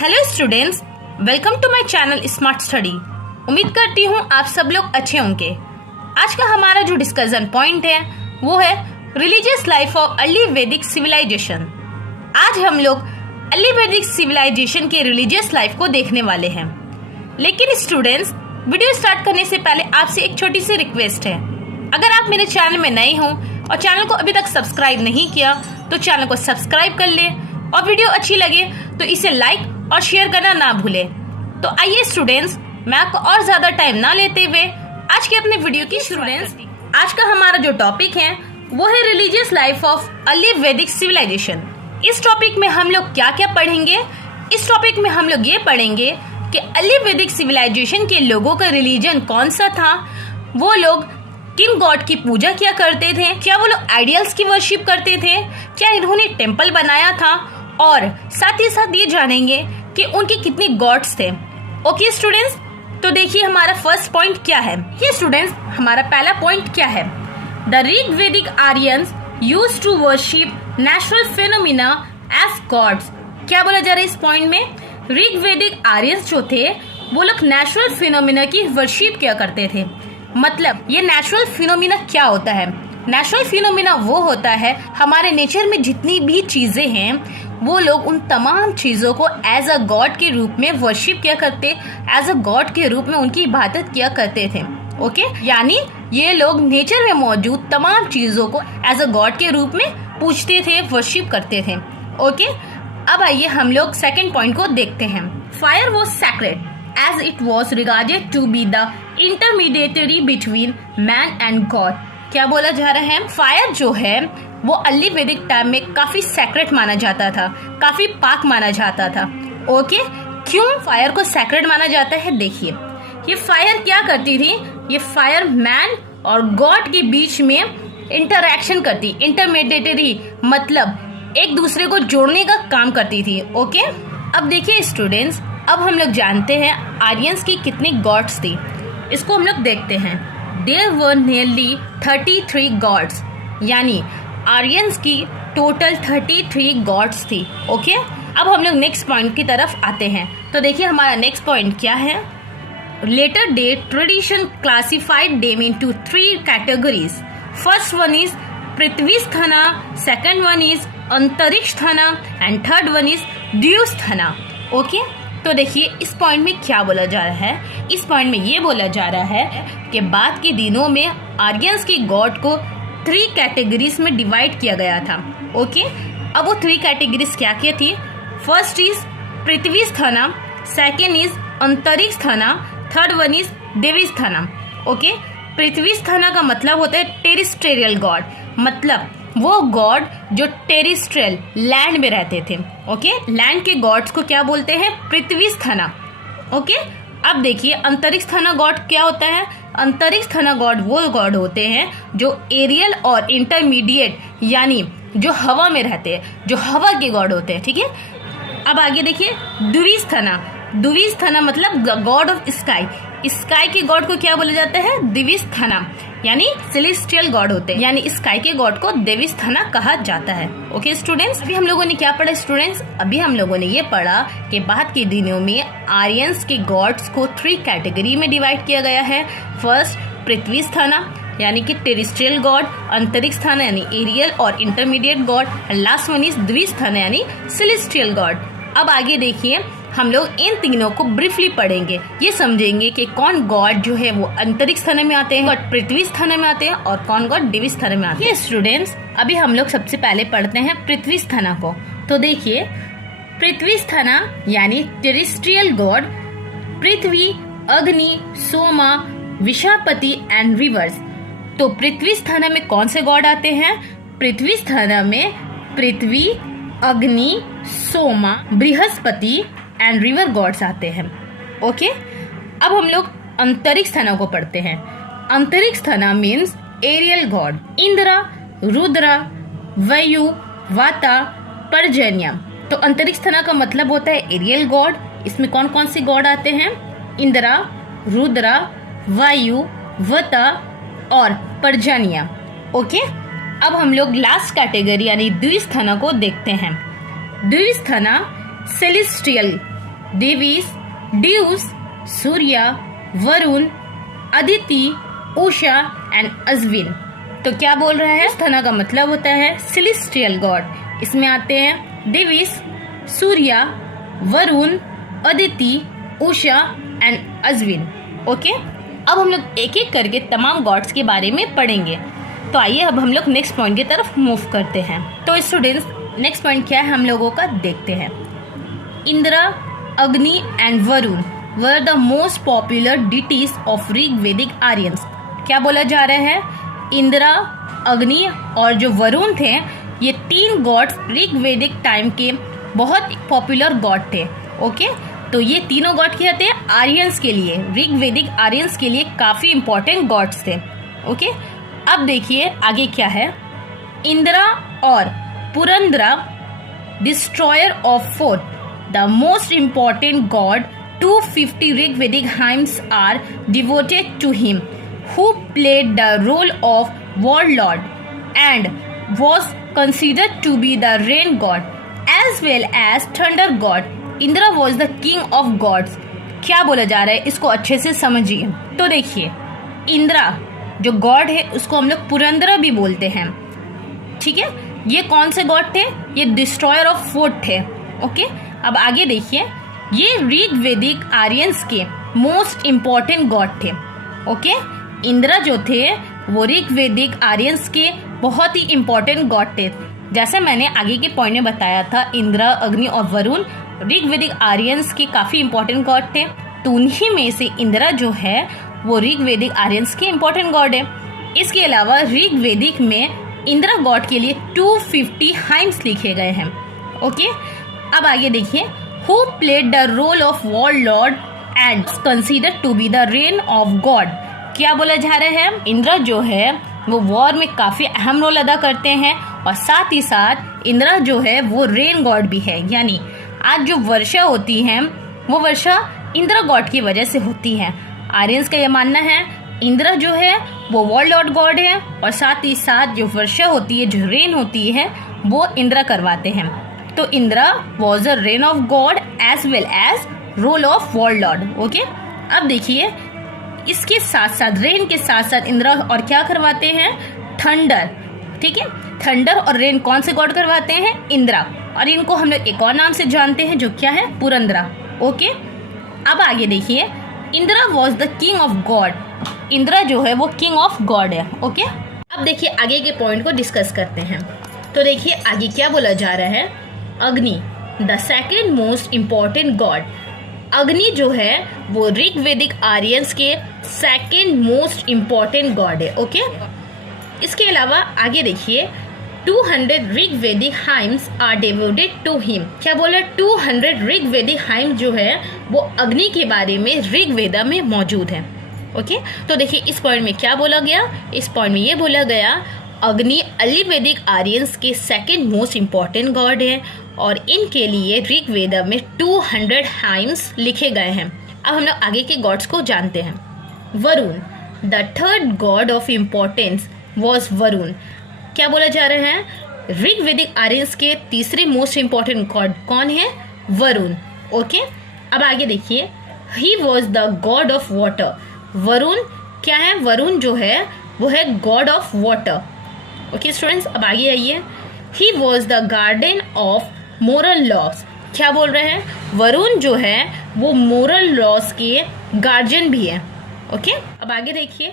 Hello students, welcome to my channel smart study. उम्मीद करती हूँ आप सब लोग अच्छे होंगे। आज का हमारा जो डिस्कशन पॉइंट है वो है रिलीजियस लाइफ ऑफ अर्ली वैदिक सिविलाइजेशन। आज हम लोग अर्ली वैदिक सिविलाइजेशन के रिलीजियस लाइफ को देखने वाले हैं। लेकिन स्टूडेंट्स, वीडियो स्टार्ट करने से पहले आपसे एक छोटी सी रिक्वेस्ट है। अगर आप मेरे चैनल में नए हों और चैनल को अभी तक सब्सक्राइब नहीं किया तो चैनल को सब्सक्राइब कर ले और वीडियो अच्छी लगे तो इसे लाइक और शेयर करना ना भूले। तो आइए स्टूडेंट्स, मैं आपको और ज्यादा टाइम ना लेते हुए आज के अपने वीडियो की स्टूडेंट्स, आज का हमारा जो टॉपिक है वो है रिलीजियस लाइफ ऑफ अर्ली वैदिक सिविलाइजेशन। इस टॉपिक में हम लोग क्या क्या पढ़ेंगे? इस टॉपिक में हम लोग ये पढ़ेंगे कि अर्ली वैदिक सिविलाइजेशन के लोगों का रिलीजन कौन सा था, वो लोग किन गॉड की पूजा किया करते थे, क्या वो लोग आइडियल्स की वर्शिप करते थे, क्या इन्होंने टेम्पल बनाया था, और साथ ही साथ ये जानेंगे कि उनके कितने गॉड्स थे। ओके स्टूडेंट्स, तो देखिए हमारा फर्स्ट पॉइंट क्या है। ये स्टूडेंट्स, हमारा पहला पॉइंट क्या है? The Rig Vedic Aryans used to worship natural phenomena as gods. क्या बोला जा रहा है इस पॉइंट में? ऋग वैदिक आर्यंस जो थे वो लोग नेचुरल फिनोमिना की वर्शिप किया करते थे। मतलब ये नेचुरल फिनोमिना क्या होता है? नेचुरल फिनोमिना वो होता है हमारे नेचर में जितनी भी चीजें हैं वो लोग उन तमाम चीजों को एज अ गॉड के रूप में वर्शिप किया करते, एज अ गॉड के रूप में उनकी इबादत किया करते थे। ओके, यानी ये लोग नेचर में मौजूद तमाम चीजों को एज अ गॉड के रूप में पूजते थे, वर्शिप करते थे। ओके, अब आइए हम लोग सेकेंड पॉइंट को देखते हैं। Fire was sacred as it was regarded to be the intermediatory between man and god. क्या बोला जा रहा है? फायर जो है वो अर्ली वैदिक टाइम में काफी सैक्रेड माना जाता था, काफी पाक माना जाता था। ओके, क्यों फायर को सैक्रेड माना जाता है? देखिए, ये फायर क्या करती थी? ये फायर मैन और गॉड के बीच में इंटरैक्शन करती, इंटरमीडिएटरी मतलब एक दूसरे को जोड़ने का काम करती थी। ओके, अब देखिए स्टूडेंट्स, अब हम लोग जानते हैं आर्यंस की कितनी गॉड्स थी। इसको हम लोग देखते हैं। देयर वर नियरली 33 गॉड्स, यानी आर्यंस की टोटल 33 गॉड्स थी। ओके, अब हम लोग नेक्स्ट पॉइंट की तरफ आते हैं। तो देखिए हमारा नेक्स्ट पॉइंट क्या है? Later day tradition classified them into 3 categories. First one is Prithvi sthana, second one is Antariksha sthana and third one is Dyusthana. Okay, तो देखिए इस पॉइंट में क्या बोला जा रहा है? इस पॉइंट में ये बोला जा रहा है कि बाद के दिनों में आर्यंस की गॉड को 3 कैटेगरीज में डिवाइड किया गया था। ओके, अब वो 3 कैटेगरीज क्या क्या थी? फर्स्ट इज पृथ्वी स्थाना, सेकेंड इज अंतरिक्ष स्थाना, थर्ड वन इज देवी स्थाना। ओके, पृथ्वी स्थाना का मतलब होता है टेरिस्ट्रियल गॉड, मतलब वो गॉड जो टेरिस्ट्रियल लैंड में रहते थे। ओके, लैंड के गॉड्स को क्या बोलते हैं? पृथ्वी स्थाना। ओके, अब देखिए अंतरिक्ष स्थाना गॉड क्या होता है? अंतरिक्ष स्थाना गॉड वो गॉड होते हैं जो एरियल और इंटरमीडिएट, यानी जो हवा में रहते हैं, जो हवा के गॉड होते हैं। ठीक है, अब आगे देखिए द्विस्थाना। द्विस्थाना मतलब गॉड ऑफ स्काई। स्काई के गॉड को क्या बोला जाता है? द्विस्थाना, यानी सेलेस्टियल गॉड होते हैं, यानी स्काई के गॉड को द्विस्थाना कहा जाता है। ओके स्टूडेंट्स, अभी हम लोगों ने क्या पढ़ा स्टूडेंट्स? अभी हम लोगों ने ये पढ़ा कि बाद के दिनों में आर्यंस के गॉड्स को 3 कैटेगरी में डिवाइड किया गया है। फर्स्ट पृथ्वी स्थाना यानी कि टेरिस्ट्रियल गॉड, अंतरिक्ष स्थाना यानी एरियल और intermediate god, last one is Dvisthana यानी सेलेस्टियल गॉड। अब आगे देखिए हम लोग इन तीनों को ब्रीफली पढ़ेंगे, ये समझेंगे कि कौन गॉड जो है वो अंतरिक्ष स्थान में आते हैं, और पृथ्वी स्थान में आते हैं, और कौन गॉड देवी स्थान में आते हैं। स्टूडेंट्स, अभी हम लोग सबसे पहले पढ़ते हैं पृथ्वी स्थाना को। तो देखिए पृथ्वी स्थाना यानी terrestrial God, Prithvi, Agni, Soma, विशापति and reverse. तो पृथ्वी स्थाना में कौन से गॉड आते हैं? पृथ्वी स्थाना में Prithvi, Agni, Soma, Brihaspati and river gods आते हैं। ओके, अब हम लोग अंतरिक्ष स्थाना को पढ़ते हैं। अंतरिक्ष स्थाना means aerial god, Indra, Rudra, Vayu, Vata, पर्जन्य। तो अंतरिक्ष स्थाना का मतलब होता है एरियल गॉड। इसमें कौन कौन से गॉड आते हैं? इंद्र, रुद्र, वायु, वता और पर्जन्य। ओके, अब हम लोग लास्ट कैटेगरी यानी द्विस्थाना को देखते हैं। Dvisthana celestial deities, Dyaus, Surya, Varuna, Aditi, Usha and Ashwin. तो क्या बोल रहा है? स्थना का मतलब होता है सेलेस्टियल गॉड। इसमें आते हैं देवीस, सूर्या, वरुण, अदिति, उषा एंड अश्विन। ओके, अब हम लोग एक एक करके तमाम गॉड्स के बारे में पढ़ेंगे। तो आइए अब हम लोग नेक्स्ट पॉइंट की तरफ मूव करते हैं। तो स्टूडेंट्स, नेक्स्ट पॉइंट क्या है हम लोगों का देखते हैं। इंद्रा, अग्नि and Varun were the most popular deities of Rig Vedic Aryans. क्या बोला जा रहा है? इंद्रा, अग्नि और जो वरुण थे, ये तीन गॉड्स ऋग वैदिक टाइम के बहुत पॉपुलर गॉड थे। ओके, तो ये तीनों गॉड क्या थे? आर्यंस के लिए, ऋग वैदिक आर्यंस के लिए काफी इंपॉर्टेंट गॉड्स थे। ओके, अब देखिए आगे क्या है। इंद्रा और Purandara, destroyer of fort, the most important god, 250 Rig Vedic hymns are devoted to him, who played the role of warlord and was considered to be the rain god as well as thunder god. Indra was the king of gods. क्या बोला जा रहा है, इसको अच्छे से समझिए। तो देखिए, इंद्रा जो गॉड है उसको हम लोग पुरंदरा भी बोलते हैं। ठीक है, ये कौन से गॉड थे? ये डिस्ट्रॉयर ऑफ फोर्ट थे। ओके, अब आगे देखिए, ये ऋग वैदिक आर्यंस के मोस्ट इंपॉर्टेंट गॉड थे। ओके, इंद्रा जो थे वो ऋग वैदिक आर्यंस के बहुत ही इंपॉर्टेंट गॉड थे। जैसे मैंने आगे के पॉइंट में बताया था, इंद्रा, अग्नि और वरुण ऋग वैदिक आर्यंस के काफी इंपॉर्टेंट गॉड थे। तो उन्हीं में से इंद्रा जो है वो ऋग वैदिक आर्यंस के इंपॉर्टेंट गॉड है। इसके अलावा ऋग वैदिक में इंद्रा गॉड के लिए 250 हाइम्स लिखे गए हैं। ओके, अब आगे देखिए, who played the role of war lord and considered to be the rain of god. क्या बोला जा रहा है? इंद्रा जो है वो वॉर में काफी अहम रोल अदा करते हैं और साथ ही साथ इंद्रा जो है वो रेन गॉड भी है। यानी आज जो वर्षा होती है वो वर्षा इंद्रा गॉड की वजह से होती है। आर्यंस का ये मानना है इंद्रा जो है वो वॉर लॉर्ड गॉड है और साथ ही साथ जो वर्षा होती है, जो रेन होती है, वो इंद्रा करवाते हैं। तो Indra was a rain of god as well as role of war lord. Okay, अब देखिए, इसके साथ साथ रेन के साथ साथ इंद्रा और क्या करवाते हैं? थंडर। ठीक है, थंडर और रेन कौन से गॉड करवाते हैं? इंद्रा। और इनको हम लोग एक और नाम से जानते हैं जो क्या है? पुरंदरा। ओके, अब आगे देखिए, Indira was the king of God. Indira जो है वो किंग ऑफ गॉड है। ओके, अब देखिए आगे के पॉइंट को डिस्कस करते हैं। तो देखिए आगे क्या बोला जा रहा है। Agni, the second most important god. Agni जो है वो ऋग वैदिक आर्यंस के सेकेंड मोस्ट इम्पॉर्टेंट गॉड है। ओके, इसके अलावा आगे देखिए, 200 Rig Vedic hymns are devoted to him. क्या बोला? 200 ऋग वैदिक हाइम्स जो है वो अग्नि के बारे में ऋग वेदा में मौजूद है। ओके, तो देखिए इस पॉइंट में क्या बोला गया? इस पॉइंट में ये बोला गया अग्नि अर्ली वैदिक आर्यंस के सेकेंड मोस्ट इम्पॉर्टेंट गॉड है और इनके लिए ऋग वेदा में 200 हाइम्स लिखे गए हैं। अब हम लोग आगे के गॉड्स को जानते हैं। Varun, the third God of importance was Varun. क्या बोला जा रहा है? ऋग वैदिक आर्यंस के तीसरे मोस्ट इम्पॉर्टेंट गॉड कौन है? वरुण। ओके, अब आगे देखिए, he was the god of water. Varun क्या है? वरुण जो है वो है God of water. Okay students, अब आगे आइए, he was the guardian of moral loss. क्या बोल रहे हैं? वरुण जो है वो मोरल लॉस के गार्जियन भी है। ओके, अब आगे देखिए,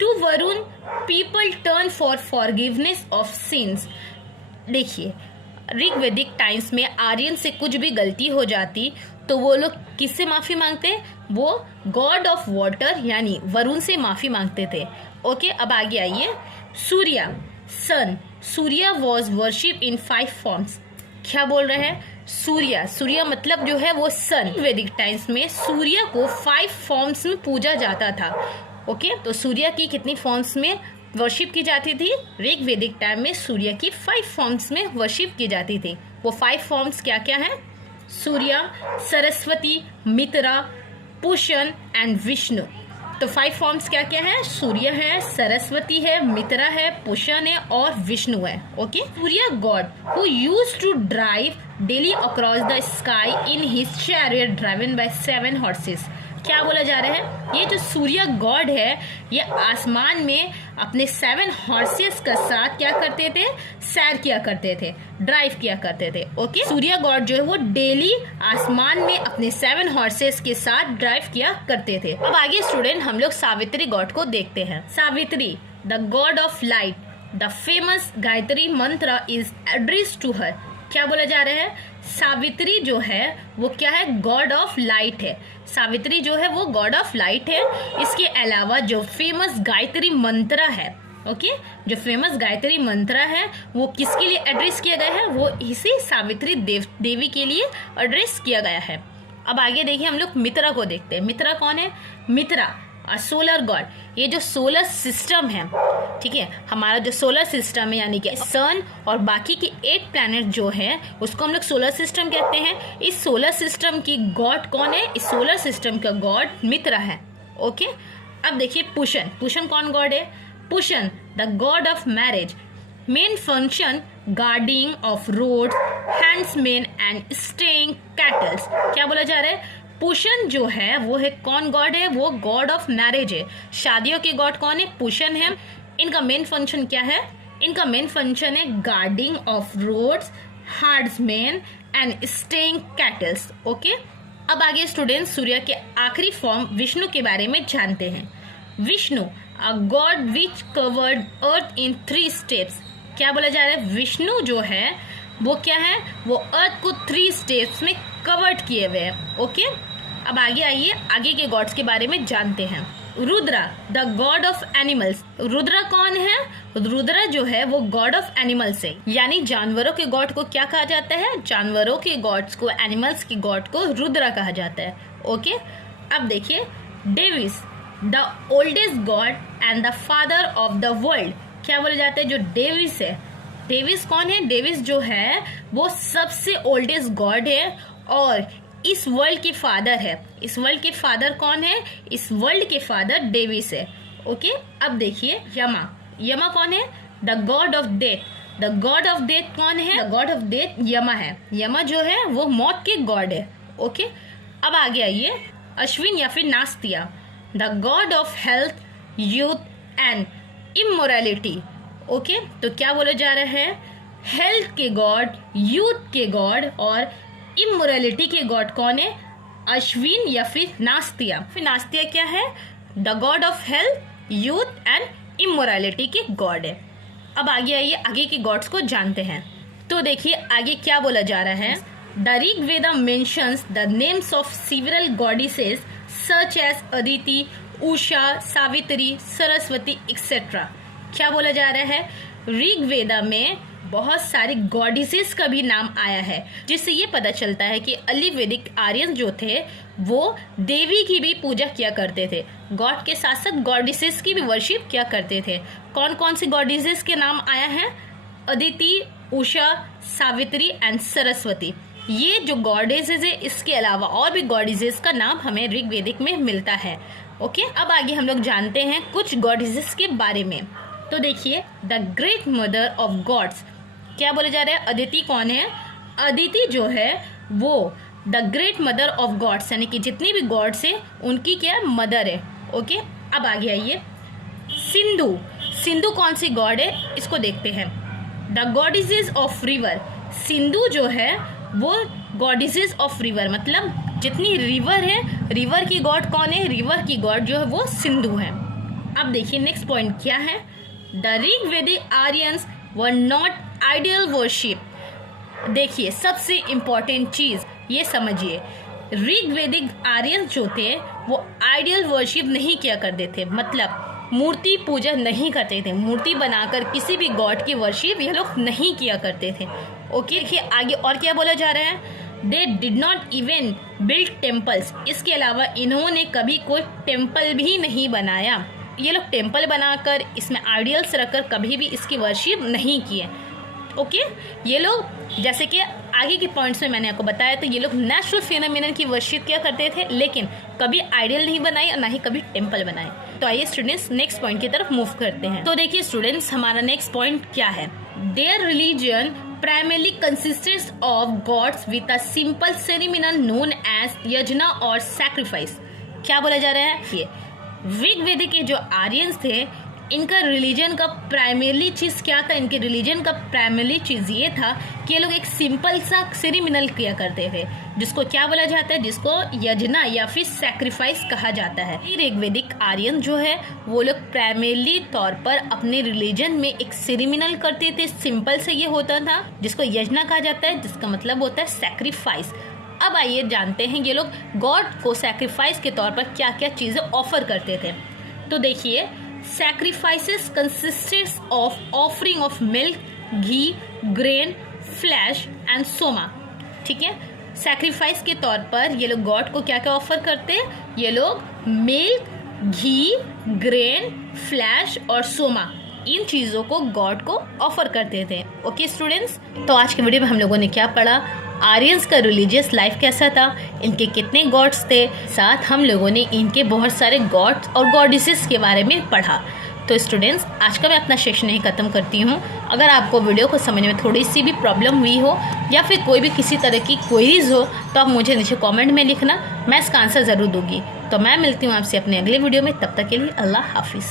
to Varun people turn for forgiveness of sins. देखिए, ऋग वैदिक टाइम्स में आर्यन से कुछ भी गलती हो जाती तो वो लोग किससे माफी मांगते? वो गॉड ऑफ वाटर यानी वरुण से माफी मांगते थे। ओके, अब आगे आइए, Surya, sun. Surya was worship in 5 forms. क्या बोल रहे हैं? सूर्या, सूर्य मतलब जो है वो सन। वैदिक टाइम्स में सूर्य को 5 फॉर्म्स में पूजा जाता था। ओके, तो सूर्य की कितनी फॉर्म्स में वर्शिप की जाती थी? ऋग वैदिक टाइम में सूर्य की 5 फॉर्म्स में वर्शिप की जाती थी। वो 5 फॉर्म्स क्या क्या है? सूर्य, सरस्वती, मित्रा, पुष्ण एंड विष्णु। तो 5 फॉर्म्स क्या क्या है? सूर्य है, सरस्वती है, मित्रा है, पुशन है और विष्णु है। Okay, Surya god who used to drive daily across the sky in his chariot driven by 7 horses. क्या बोला जा रहा है? ये जो सूर्य गॉड है ये आसमान में अपने 7 हॉर्सेस के साथ क्या करते थे? सैर किया करते थे, ड्राइव किया करते थे। ओके, सूर्य गॉड जो है वो डेली आसमान में अपने 7 हॉर्सेस के साथ ड्राइव किया करते थे। अब आगे स्टूडेंट हम लोग सावित्री गॉड को देखते हैं। Savitri the god of light, the famous Gayatri मंत्र इज एड्रेस्ड टू हर। क्या बोला जा रहा है? सावित्री जो है वो क्या है? गॉड ऑफ लाइट है। सावित्री जो है वो गॉड ऑफ लाइट है। इसके अलावा जो फेमस गायत्री मंत्र है, ओके, जो फेमस गायत्री मंत्र है वो किसके लिए एड्रेस किया गया है? वो इसी सावित्री देवी के लिए एड्रेस किया गया है। अब आगे देखिए हम लोग मित्रा को देखते हैं। मित्रा कौन है? मित्रा सोलर गॉड। ये जो सोलर सिस्टम है, ठीक है, हमारा जो सोलर सिस्टम है यानी कि सन और बाकी के 8 प्लैनेट जो है उसको हम लोग सोलर सिस्टम कहते हैं। इस सोलर सिस्टम की गॉड कौन है? इस सोलर सिस्टम का गॉड मित्रा है। ओके, अब देखिए पुशन। पुशन कौन गॉड है? Pushan the god of marriage, main function guarding of roads, herdsman and staying cattles. क्या बोला जा रहा है? पुशन जो है वो है कौन गॉड है? वो गॉड ऑफ मैरिज है। शादियों के गॉड कौन है? पुशन है। इनका मेन फंक्शन क्या है? इनका मेन फंक्शन है guarding of roads, herdsman and staying cattles. Okay, अब आगे स्टूडेंट सूर्य के आखिरी फॉर्म विष्णु के बारे में जानते हैं। Vishnu a god which covered earth in 3 steps. क्या बोला जा रहा है? विष्णु जो है वो क्या है? वो अर्थ को 3 स्टेप्स में कवर्ड किए हुए हैं। ओके, अब आगे आइए आगे के गॉड्स के बारे में जानते हैं। Rudra the god of animals. Rudra कौन है? रुद्रा जो है वो गॉड ऑफ एनिमल्स है, यानी जानवरों के गॉड को क्या कहा जाता है? जानवरों के गॉड्स को, एनिमल्स के गॉड को रुद्रा कहा जाता है। ओके, अब देखिए Davis the oldest God and the father of the world. क्या बोला जाता है? जो डेविस है, डेविस कौन है? डेविस जो है वो सबसे ओल्डेस्ट गॉड है और इस वर्ल्ड के फादर है। इस वर्ल्ड के फादर कौन है? इस वर्ल्ड के फादर डेविस है। ओके, अब देखिए यमा। यमा कौन है? The god of death. The god of death कौन है? द गॉड ऑफ डेथ यमा है। यमा जो है वो मौत के गॉड है। ओके, अब आगे आइए अश्विन या फिर नास्तिया the god of health, youth and immorality. Okay, तो क्या बोला जा रहा है? हेल्थ के गॉड, यूथ के गॉड और इमोरलिटी के गॉड कौन है? अश्विन या फिर नास्तिया। फिर नास्तिया क्या है? The god of health, youth and immorality के गॉड है। अब आगे आइए आगे के गॉड्स को जानते हैं। तो देखिए आगे क्या बोला जा रहा है। The Rig Veda mentions the names of several goddesses such as Aditi, Usha, Savitri, Saraswati etcetera. क्या बोला जा रहा है? ऋग वेदा में बहुत सारी गॉडेसेस का भी नाम आया है, जिससे ये पता चलता है कि अर्ली वैदिक आर्यन जो थे वो देवी की भी पूजा किया करते थे। गॉड के साथ साथ गॉडेसेस की भी वर्शिप किया करते थे। कौन कौन सी गॉडेसेस के नाम आया है? अदिति, उषा, सावित्री एंड सरस्वती। ये जो गॉडेसेस है इसके अलावा और भी गॉडेसेस का नाम हमें ऋग वैदिक में मिलता है। ओके, अब आगे हम लोग जानते हैं कुछ गॉडेसेस के बारे में। तो देखिए the great mother of gods. क्या बोले जा रहे हैं? अदिति कौन है? अदिति जो है वो the great mother of gods, यानी कि जितनी भी गॉड्स है उनकी क्या मदर है। ओके, अब आगे आइए सिंधु। सिंधु कौन सी गॉड है? इसको देखते हैं। The goddesses of river. Sindhu जो है वो गॉडेसेस ऑफ रिवर, मतलब जितनी रिवर है, रिवर की गॉड कौन है? रिवर की गॉड जो है वो सिंधु है। अब देखिए नेक्स्ट पॉइंट क्या है। The Rig Vedic Aryans were not ideal worship. देखिए सबसे इम्पोर्टेंट चीज ये समझिए, ऋग वैदिक आर्यंस जो थे वो आइडियल वर्शिप नहीं किया करते थे, मतलब मूर्ति पूजा नहीं करते थे। मूर्ति बनाकर किसी भी गॉड की वर्शिप ये लोग नहीं किया करते थे। ओके, देखिए आगे और क्या बोला जा रहा है। They did not even build temples. इसके अलावा इन्होंने कभी कोई टेम्पल भी नहीं बनाया। ये लोग टेम्पल बनाकर इसमें आइडियल्स रखकर कभी भी इसकी वर्शिप नहीं किए। ओके, ये लोग जैसे कि आगे के पॉइंट्स में मैंने आपको बताया तो ये लोग नेचुरल फिनोमिनन की वर्शिप क्या करते थे, लेकिन कभी आइडियल नहीं बनाए और ना ही कभी टेम्पल बनाए। तो आइए स्टूडेंट्स नेक्स्ट पॉइंट की तरफ मूव करते हैं। तो देखिए स्टूडेंट्स, हमारा नेक्स्ट पॉइंट क्या है। Their religion primarily consists of gods with a simple ceremonial known as यजना और sacrifice। क्या बोला जा रहा है, ये ऋग्वेद के जो आर्यंस थे इनका रिलीजन का प्राइमरली चीज़ क्या था, इनके रिलीजन का प्राइमरली चीज़ ये था कि ये लोग एक सिंपल सा सेरिमनल किया करते थे, जिसको क्या बोला जाता है, जिसको यजना या फिर सैक्रिफाइस कहा जाता है। ऋग्वेदिक आर्यन जो है वो लोग प्राइमरली तौर पर अपने रिलीजन में एक सेरिमनल करते थे, सिंपल से ये होता था, जिसको यजना कहा जाता है, जिसका मतलब होता है सैक्रिफाइस। अब आइए जानते हैं ये लोग गॉड को सैक्रिफाइस के तौर पर क्या क्या चीज़ें ऑफर करते थे। तो देखिए, sacrifices consists of offering of milk, ghee, grain, flesh and soma। ठीक है, सैक्रिफाइस के तौर पर ये लोग गॉड को क्या क्या ऑफर करते हैं, ये लोग मिल्क, घी, ग्रेन, फ्लैश और सोमा, इन चीज़ों को गॉड को ऑफर करते थे। ओके स्टूडेंट्स, तो आज के वीडियो में हम लोगों ने क्या पढ़ा, आर्यंस का रिलीजियस लाइफ कैसा था, इनके कितने गॉड्स थे, साथ हम लोगों ने इनके बहुत सारे गॉड्स और गॉडेसेस के बारे में पढ़ा। तो स्टूडेंट्स, आज का मैं अपना सेशन यही ख़त्म करती हूँ। अगर आपको वीडियो को समझने में थोड़ी सी भी प्रॉब्लम हुई हो या फिर कोई भी किसी तरह की क्वेरीज हो तो आप मुझे नीचे कमेंट में लिखना, मैं इसका आंसर ज़रूर दूंगी। तो मैं मिलती हूँ आपसे अपने अगले वीडियो में, तब तक के लिए अल्लाह हाफिज़।